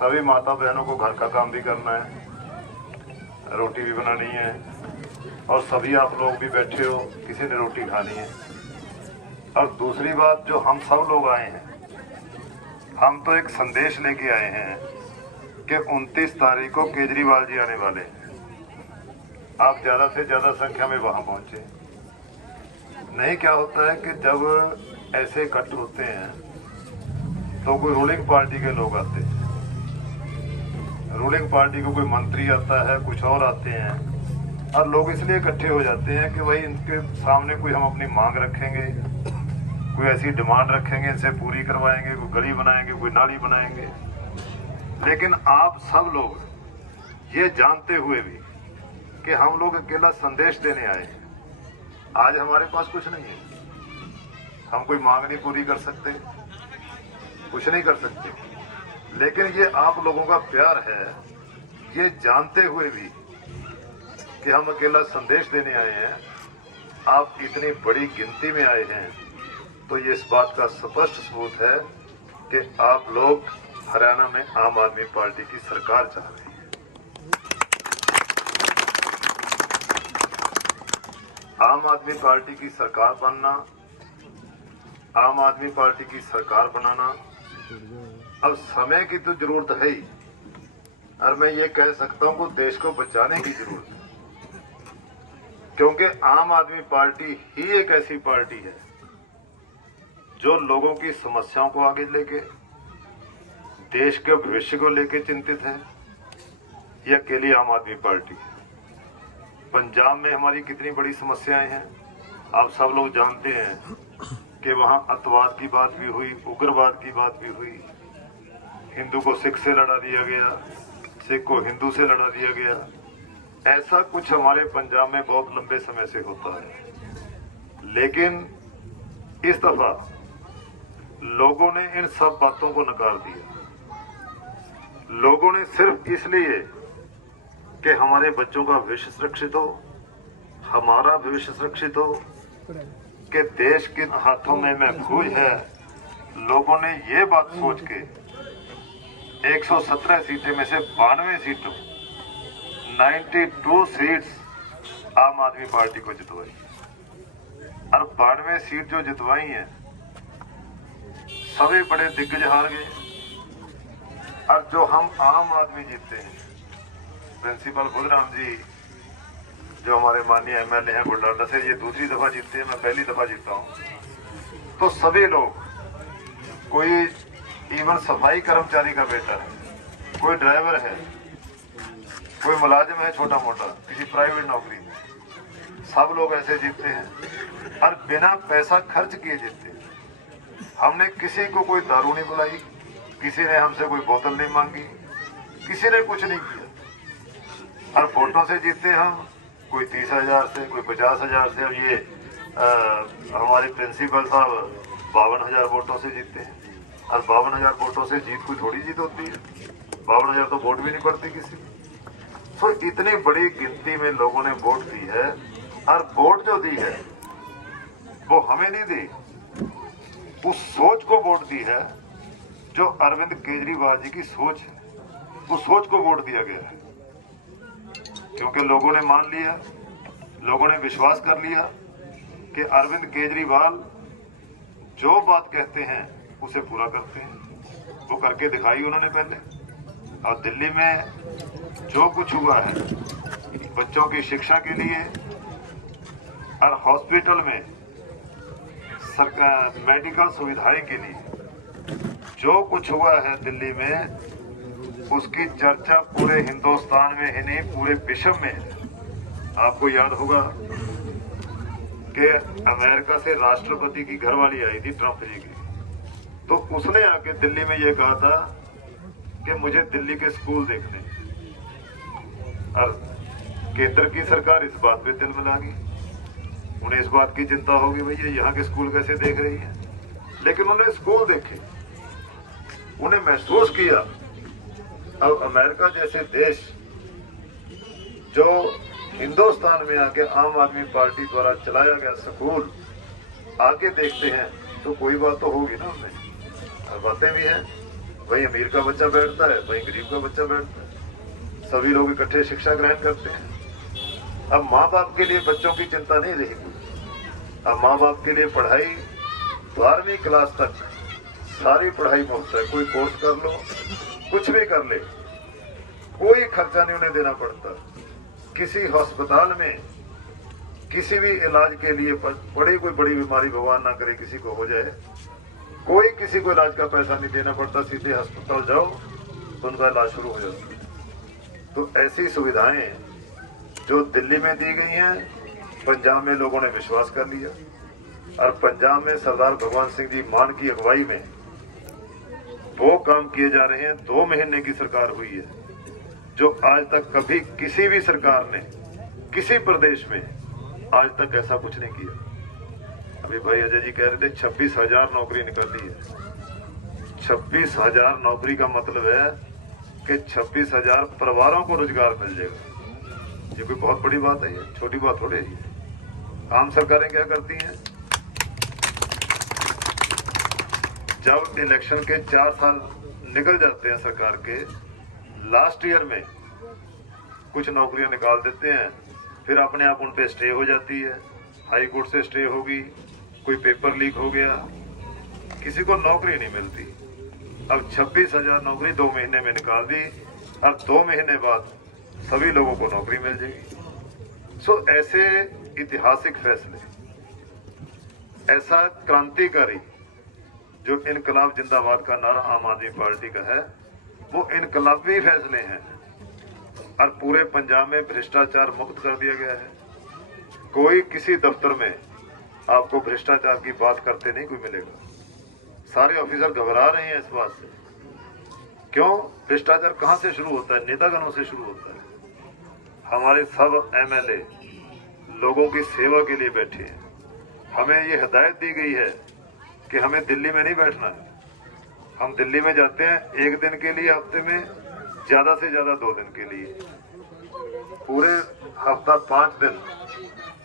सभी माता बहनों को घर का काम भी करना है, रोटी भी बनानी है, और सभी आप लोग भी बैठे हो, किसी ने रोटी खानी है। और दूसरी बात, जो हम सब लोग आए हैं, हम तो एक संदेश लेके आए हैं कि 29 तारीख को केजरीवाल जी आने वाले हैं। आप ज़्यादा से ज़्यादा संख्या में वहाँ पहुँचे। नहीं, क्या होता है कि जब ऐसे इकट्ठ होते हैं तो कोई रूलिंग पार्टी के लोग आते हैं, रूलिंग पार्टी को कोई मंत्री आता है, कुछ और आते हैं, और लोग इसलिए इकट्ठे हो जाते हैं कि भाई इनके सामने कोई हम अपनी मांग रखेंगे, कोई ऐसी डिमांड रखेंगे, इनसे पूरी करवाएंगे, कोई गली बनाएंगे, कोई नाली बनाएंगे। लेकिन आप सब लोग ये जानते हुए भी कि हम लोग अकेला संदेश देने आए हैं। आज हमारे पास कुछ नहीं है, हम कोई मांग नहीं पूरी कर सकते, कुछ नहीं कर सकते, लेकिन ये आप लोगों का प्यार है, ये जानते हुए भी कि हम अकेला संदेश देने आए हैं, आप इतनी बड़ी गिनती में आए हैं, तो ये इस बात का स्पष्ट सबूत है कि आप लोग हरियाणा में आम आदमी पार्टी की सरकार चाह रहे हैं। आम आदमी पार्टी की सरकार बनना, आम आदमी पार्टी की सरकार बनाना अब समय की तो जरूरत है ही, और मैं ये कह सकता हूं कि देश को बचाने की जरूरत है, क्योंकि आम आदमी पार्टी ही एक ऐसी पार्टी है जो लोगों की समस्याओं को आगे लेके, देश के भविष्य को लेके चिंतित है। ये अकेली आम आदमी पार्टी है। पंजाब में हमारी कितनी बड़ी समस्याएं हैं, आप सब लोग जानते हैं कि वहां अतवाद की बात भी हुई, उग्रवाद की बात भी हुई, हिंदू को सिख से लड़ा दिया गया, सिख को हिंदू से लड़ा दिया गया। ऐसा कुछ हमारे पंजाब में बहुत लंबे समय से होता है, लेकिन इस दफा लोगों ने इन सब बातों को नकार दिया। लोगों ने सिर्फ इसलिए कि हमारे बच्चों का भविष्य सुरक्षित हो, हमारा भविष्य सुरक्षित हो, कि देश के हाथों में महफूज है, लोगों ने ये बात सोच के 117 सीटें में से 92 सीटों 92 सीट्स आम आदमी पार्टी को जितवाई, और 92 सीट जो जितवाई हैं सभी बड़े दिग्गज हार गए। और जो हम आम आदमी जीतते हैं, प्रिंसिपल बुधराम जी जो हमारे माननीय एमएलए हैं बुढ़ाडा से, ये दूसरी दफा जीतते हैं, मैं पहली दफा जीता हूं। तो सभी लोग, कोई इवन सफाई कर्मचारी का बेटा है, कोई ड्राइवर है, कोई मुलाजिम है छोटा मोटा किसी प्राइवेट नौकरी में, सब लोग ऐसे जीतते हैं और बिना पैसा खर्च किए जीतते हैं। हमने किसी को कोई दारू नहीं बुलाई, किसी ने हमसे कोई बोतल नहीं मांगी, किसी ने कुछ नहीं किया, और वोटों से जीतते हम, कोई 30,000 से, कोई 50,000 से। अब ये हमारे प्रिंसिपल साहब 52,000 वोटों से जीतते हैं, और 52,000 वोटों से जीत कोई थोड़ी जीत होती है, 52,000 तो वोट भी नहीं पड़ती किसी। तो इतनी बड़ी गिनती में लोगों ने वोट दी है, और वोट जो दी है वो हमें नहीं दी, उस सोच को वोट दी है जो अरविंद केजरीवाल जी की सोच है, उस सोच को वोट दिया गया है। क्योंकि लोगों ने मान लिया, लोगों ने विश्वास कर लिया कि अरविंद केजरीवाल जो बात कहते हैं उसे पूरा करते हैं। वो करके दिखाई उन्होंने पहले। और दिल्ली में जो कुछ हुआ है बच्चों की शिक्षा के लिए और हॉस्पिटल में सरकार मेडिकल सुविधाएं के लिए, जो कुछ हुआ है दिल्ली में, उसकी चर्चा पूरे हिंदुस्तान में ही नहीं पूरे विश्व में है। आपको याद होगा कि अमेरिका से राष्ट्रपति की घरवाली आई थी ट्रंप जी की, तो उसने आके दिल्ली में ये कहा था कि मुझे दिल्ली के स्कूल देखने, और केंद्र की सरकार इस बात पे दिल मिला गई। उन्हें इस बात की चिंता होगी भैया यहाँ के स्कूल कैसे देख रही है, लेकिन उन्हें स्कूल देखे, उन्हें महसूस किया। अब अमेरिका जैसे देश जो हिंदुस्तान में आके आम आदमी पार्टी द्वारा चलाया गया स्कूल आके देखते हैं, तो कोई बात तो होगी ना उनमें, और बातें भी हैं। वहीं अमीर का बच्चा बैठता है, वहीं गरीब का बच्चा बैठता है, सभी लोग इकट्ठे शिक्षा ग्रहण करते हैं। अब माँ बाप के लिए बच्चों की चिंता नहीं रही। अब माँ बाप के लिए पढ़ाई 12वीं क्लास तक सारी पढ़ाई मुफ्त है। कोई कोर्स कर लो, कुछ भी कर ले, कोई खर्चा नहीं उन्हें देना पड़ता। किसी अस्पताल में किसी भी इलाज के लिए कोई बड़ी बीमारी भगवान ना करे किसी को हो जाए, कोई किसी को इलाज का पैसा नहीं देना पड़ता। सीधे अस्पताल जाओ तो उनका इलाज शुरू हो जाता है। तो ऐसी सुविधाएं जो दिल्ली में दी गई हैं, पंजाब में लोगों ने विश्वास कर लिया। और पंजाब में सरदार भगवंत सिंह जी मान की अगुवाई में वो काम किए जा रहे हैं। 2 महीने की सरकार हुई है, जो आज तक कभी किसी भी सरकार ने किसी प्रदेश में आज तक ऐसा कुछ नहीं किया। अभी भाई अजय जी कह रहे थे 26,000 नौकरी निकली है। 26,000 नौकरी का मतलब है कि 26,000 परिवारों को रोजगार मिल जाएगा। ये कोई बहुत बड़ी बात है, ये छोटी बात थोड़ी है। आम सरकारें क्या करती हैं, जब इलेक्शन के 4 साल निकल जाते हैं सरकार के, लास्ट ईयर में कुछ नौकरियां निकाल देते हैं, फिर अपने आप उन पे स्टे हो जाती है। हाई कोर्ट से स्टे होगी, कोई पेपर लीक हो गया, किसी को नौकरी नहीं मिलती। अब 26,000 नौकरी 2 महीने में निकाल दी और 2 महीने बाद सभी लोगों को नौकरी मिल जाएगी। सो ऐसे ऐतिहासिक फैसले, ऐसा क्रांतिकारी जो इनकलाब जिंदाबाद का नारा आम आदमी पार्टी का है, वो इनकलाबी फैसले हैं। और पूरे पंजाब में भ्रष्टाचार मुक्त कर दिया गया है। कोई किसी दफ्तर में आपको भ्रष्टाचार की बात करते नहीं कोई मिलेगा। सारे ऑफिसर घबरा रहे हैं इस बात से। क्यों? भ्रष्टाचार कहां से शुरू होता है? नेतागणों से शुरू होता है। हमारे सब एमएलए लोगों की सेवा के लिए बैठे हैं। हमें ये हिदायत दी गई है कि हमें दिल्ली में नहीं बैठना है। हम दिल्ली में जाते हैं 1 दिन के लिए, हफ्ते में ज्यादा से ज्यादा 2 दिन के लिए। पूरे हफ्ता 5 दिन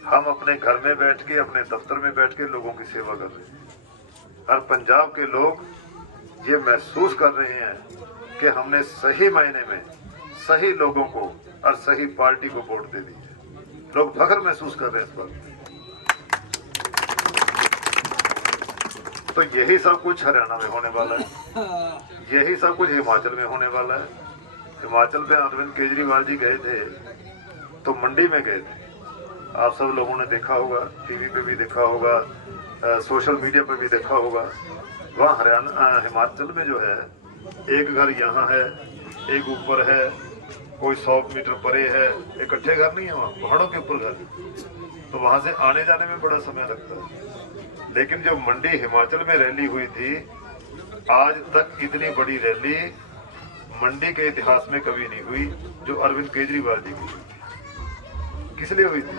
हम अपने घर में बैठ के, अपने दफ्तर में बैठ के लोगों की सेवा कर रहे हैं। और पंजाब के लोग ये महसूस कर रहे हैं कि हमने सही मायने में सही लोगों को और सही पार्टी को वोट दे दी है। लोग फख्र महसूस कर रहे हैं इस पर। तो यही सब कुछ हरियाणा में होने वाला है, यही सब कुछ हिमाचल में होने वाला है। हिमाचल में अरविंद केजरीवाल जी गए थे तो मंडी में गए थे। आप सब लोगों ने देखा होगा, टीवी पे भी देखा होगा, सोशल मीडिया पे भी देखा होगा। वहाँ हिमाचल में जो है, एक घर यहाँ है, एक ऊपर है, कोई 100 मीटर परे है। इकट्ठे घर नहीं है वहाँ, पहाड़ों के ऊपर घर। तो वहां से आने जाने में बड़ा समय लगता है। लेकिन जो मंडी हिमाचल में रैली हुई थी, आज तक इतनी बड़ी रैली मंडी के इतिहास में कभी नहीं हुई जो अरविंद केजरीवाल जी की। किस लिए हुई थी?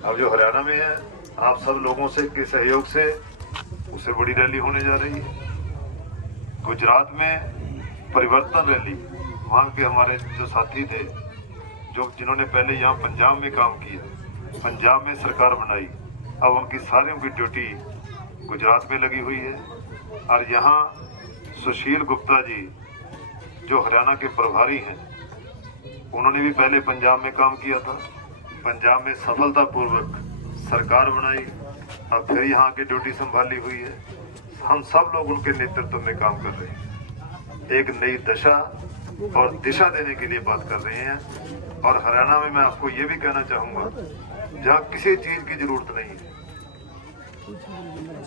अब जो हरियाणा में है, आप सब लोगों से के सहयोग से उससे बड़ी रैली होने जा रही है। गुजरात में परिवर्तन रैली, वहाँ के हमारे जो साथी थे, जिन्होंने पहले यहाँ पंजाब में काम किया, पंजाब में सरकार बनाई, अब उनकी सारी उनकी ड्यूटी गुजरात में लगी हुई है। और यहाँ सुशील गुप्ता जी जो हरियाणा के प्रभारी हैं, उन्होंने भी पहले पंजाब में काम किया था। पंजाब में सफलतापूर्वक सरकार बनाई और फिर यहाँ की ड्यूटी संभाली हुई है। हम सब लोग उनके नेतृत्व में काम कर रहे हैं, एक नई दशा और दिशा देने के लिए बात कर रहे हैं। और हरियाणा में मैं आपको ये भी कहना चाहूँगा, जहाँ किसी चीज़ की जरूरत नहीं है,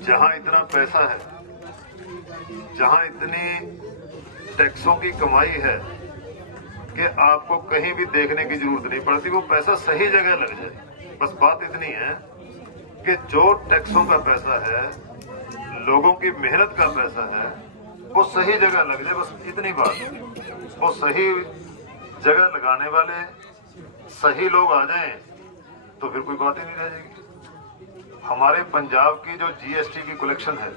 जहाँ इतना पैसा है, जहाँ इतनी टैक्सों की कमाई है कि आपको कहीं भी देखने की जरूरत नहीं पड़ती, वो पैसा सही जगह लग जाए। बस बात इतनी है कि जो टैक्सों का पैसा है, लोगों की मेहनत का पैसा है, वो सही जगह लग जाए। बस इतनी बात। वो सही जगह लगाने वाले सही लोग आ जाएं तो फिर कोई बात ही नहीं रह जाएगी। हमारे पंजाब की जो जीएसटी की कलेक्शन है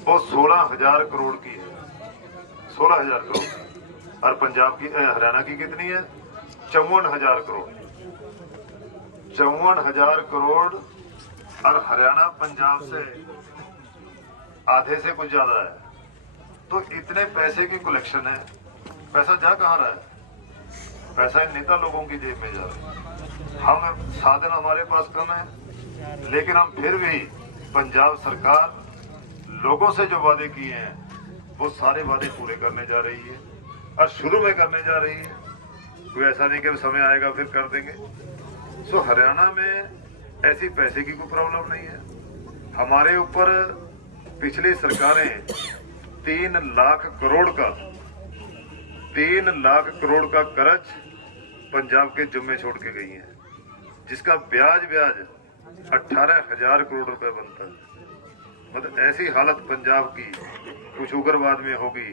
वो 16,000 करोड़ की है, 16,000 करोड़। और पंजाब की हरियाणा की कितनी है? 54,000 करोड़। 54,000 करोड़। और हरियाणा पंजाब से आधे से कुछ ज्यादा है। तो इतने पैसे की कलेक्शन है, पैसा जा कहाँ रहा है? पैसा इन नेता लोगों की जेब में जा रहा है। हम साधन हमारे पास कम है, लेकिन हम फिर भी पंजाब सरकार लोगों से जो वादे किए हैं वो सारे वादे पूरे करने जा रही है और शुरू में करने जा रही है। कोई ऐसा नहीं कि समय आएगा फिर कर देंगे। सो हरियाणा में ऐसी पैसे की कोई प्रॉब्लम नहीं है। हमारे ऊपर पिछली सरकारें 3 लाख करोड़ का कर्ज पंजाब के जिम्मे छोड़ के गई हैं, जिसका ब्याज 18,000 करोड़ रुपए बनता है। मतलब ऐसी हालत पंजाब की कुछ उग्रवाद में होगी,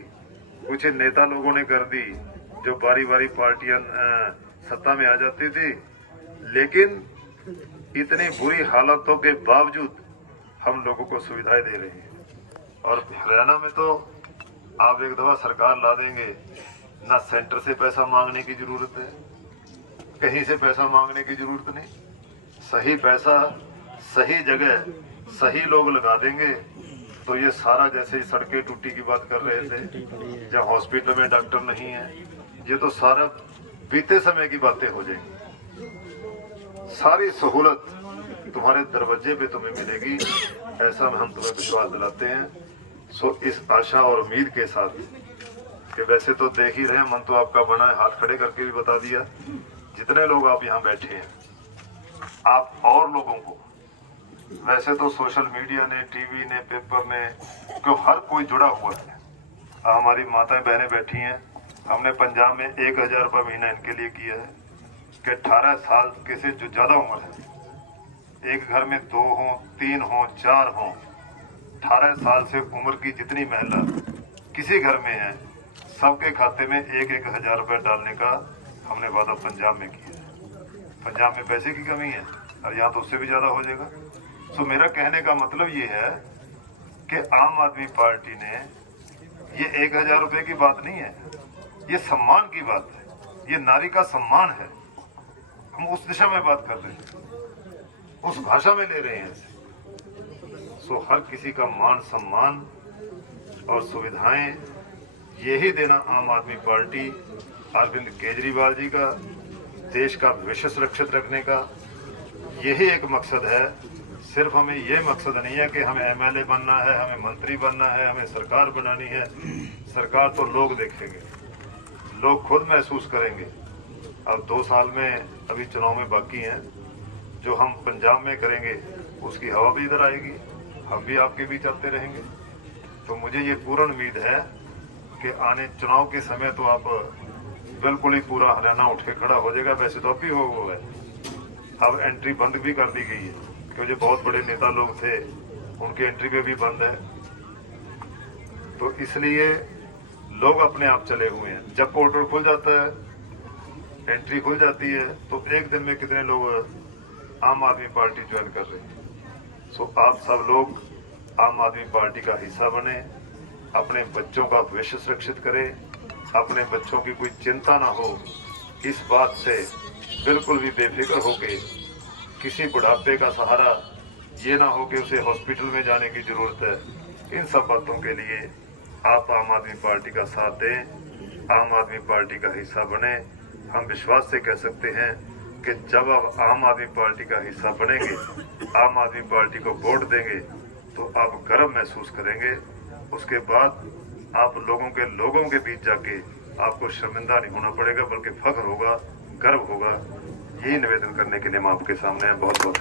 कुछ नेता लोगों ने कर दी, जो बारी बारी पार्टियां सत्ता में आ जाती थी। लेकिन इतनी बुरी हालतों के बावजूद हम लोगों को सुविधाएं दे रहे हैं। और हरियाणा में तो आप एक दफा सरकार ला देंगे, ना सेंटर से पैसा मांगने की जरूरत है, कहीं से पैसा मांगने की जरूरत नहीं। सही पैसा सही जगह सही लोग लगा देंगे तो ये सारा, जैसे सड़कें टूटी की बात कर रहे थे, जहाँ हॉस्पिटल में डॉक्टर नहीं है, ये तो सारा बीते समय की बातें हो जाएंगी। सारी सहूलत तुम्हारे दरवाजे पे तुम्हें मिलेगी, ऐसा हम तुम्हें विश्वास दिलाते हैं। सो इस आशा और उम्मीद के साथ कि वैसे तो देख ही रहे, मन तो आपका बना है, हाथ खड़े करके भी बता दिया, जितने लोग आप यहाँ बैठे हैं, आप और लोगों को, वैसे तो सोशल मीडिया ने, टीवी ने, पेपर ने, क्यों हर कोई जुड़ा हुआ है। हमारी माताएं बहनें बैठी हैं, हमने पंजाब में 1,000 रुपये महीना इनके लिए किया है कि 18 साल के से जो ज्यादा उम्र है, एक घर में 2 हों, 3 हों, 4 हों, 18 साल से उम्र की जितनी महिला किसी घर में है, सबके खाते में 1-1 हज़ार रुपये डालने का हमने वादा पंजाब में किया है। पंजाब में पैसे की कमी है और यहाँ तो उससे भी ज्यादा हो जाएगा। तो मेरा कहने का मतलब ये है कि आम आदमी पार्टी ने, ये 1,000 रुपये की बात नहीं है, ये सम्मान की बात है, ये नारी का सम्मान है। हम उस दिशा में बात कर रहे हैं, उस भाषा में ले रहे हैं इसे। सो हर किसी का मान सम्मान और सुविधाएं यही देना आम आदमी पार्टी, अरविंद केजरीवाल जी का, देश का भविष्य सुरक्षित रखने का यही एक मकसद है। सिर्फ हमें ये मकसद नहीं है कि हमें एमएलए बनना है, हमें मंत्री बनना है, हमें सरकार बनानी है। सरकार तो लोग देखेंगे, लोग खुद महसूस करेंगे। अब 2 साल में अभी चुनाव में बाकी हैं, जो हम पंजाब में करेंगे उसकी हवा भी इधर आएगी, हम भी आपके बीच आते रहेंगे। तो मुझे ये पूर्ण उम्मीद है कि आने चुनाव के समय तो आप बिल्कुल ही पूरा हरियाणा उठ के खड़ा हो जाएगा। वैसे तो अभी हो गया है, अब एंट्री बंद भी कर दी गई है, क्योंकि जो बहुत बड़े नेता लोग थे उनकी एंट्री पे भी बंद है। तो इसलिए लोग अपने आप चले हुए हैं। जब पोर्टल खुल जाता है, एंट्री खुल जाती है, तो एक दिन में कितने लोग आम आदमी पार्टी ज्वाइन कर रहे हैं। सो आप सब लोग आम आदमी पार्टी का हिस्सा बने, अपने बच्चों का भविष्य सुरक्षित करें, अपने बच्चों की कोई चिंता ना हो, इस बात से बिल्कुल भी बेफिक्र होके, किसी बुढ़ापे का सहारा ये ना हो कि उसे हॉस्पिटल में जाने की जरूरत है। इन सब बातों के लिए आप आम आदमी पार्टी का साथ दें, आम आदमी पार्टी का हिस्सा बने। हम विश्वास से कह सकते हैं कि जब आप आम आदमी पार्टी का हिस्सा बनेंगे, आम आदमी पार्टी को वोट देंगे, तो आप गर्व महसूस करेंगे। उसके बाद आप लोगों के बीच जाके आपको शर्मिंदा नहीं होना पड़ेगा, बल्कि फख्र होगा, गर्व होगा। यही निवेदन करने के लिए मैं आपके सामने बहुत बहुत